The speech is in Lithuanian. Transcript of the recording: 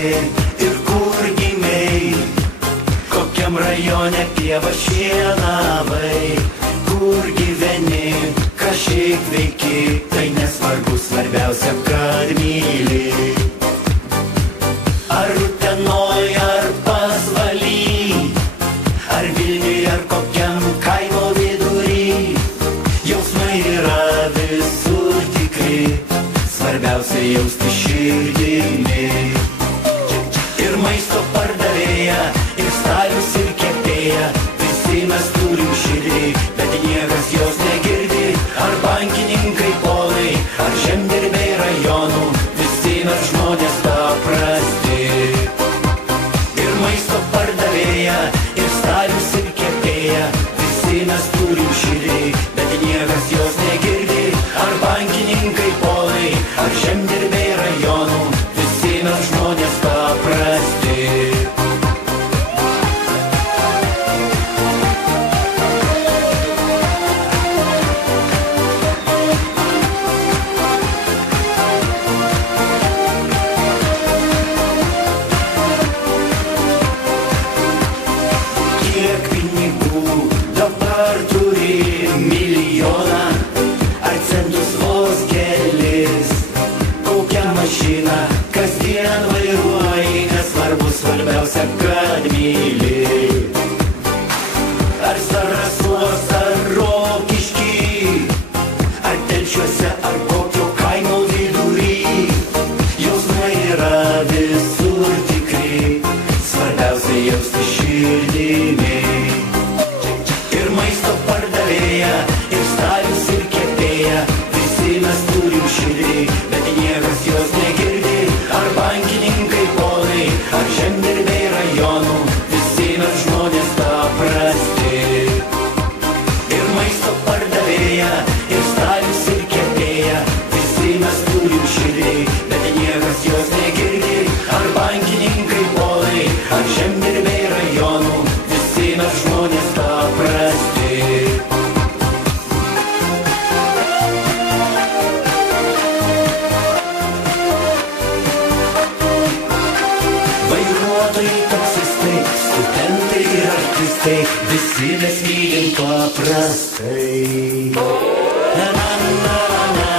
esi ir kur gimei, kokiam rajone pievą šienavai, kur gyveni, ką šiaip veiki, tai nesvarbu, svarbiausia, kad myli. Ar Utenoj, ar Pasvaly, ar Vilniuj, ar kokiam kaimo vidury, jausmai yra visur tikri, svarbiausia jausti širdimi. Ir maisto pardavėja, ir stalius, ir kepėja, visi mes turim širdį, bet niekas jos negirdi. Ar bankininkai ponai, ar žemdirbiai rajonų, visi mes žmonės paprasti. Ir maisto pardavėja, ir stalius, ir kepėja, visi mes turim širdį, bet niekas jos negirdi. Ar bankininkai ponai, ar žemdirbiai rajonų, visi mes žmonės paprasti. Kiek pinigų dabar turi, milijoną ar centus vos kelis, kokią mašiną kasdien vairuoji, nesvarbu, svarbiausia, kad myli. Ar Zarasuos, ar Rokišky, ar Telšiuose, ar kokio kaimo vidury, jausmai yra visur tikri, svarbiausia jausti širdimi. Ir maisto pardavėja, ir stalius, ir kepėja, visi mes turim širdį, bet niekas jos negirdi. Ar bankininkai ponai, ar žemdirbiai rajonų, visi mes žmonės paprasti. Ir maisto pardavėja, ir stalius, ir kepėja, visi mes turim širdį, bet niekas jos negirdi. Ar bankininkai ponai, ar žemdirbiai rajonų, visi mes žmonės paprasti. Vairuotojai, taksistai, studentai ir artistai, visi mes mylim paprastai. Na, na, na, na.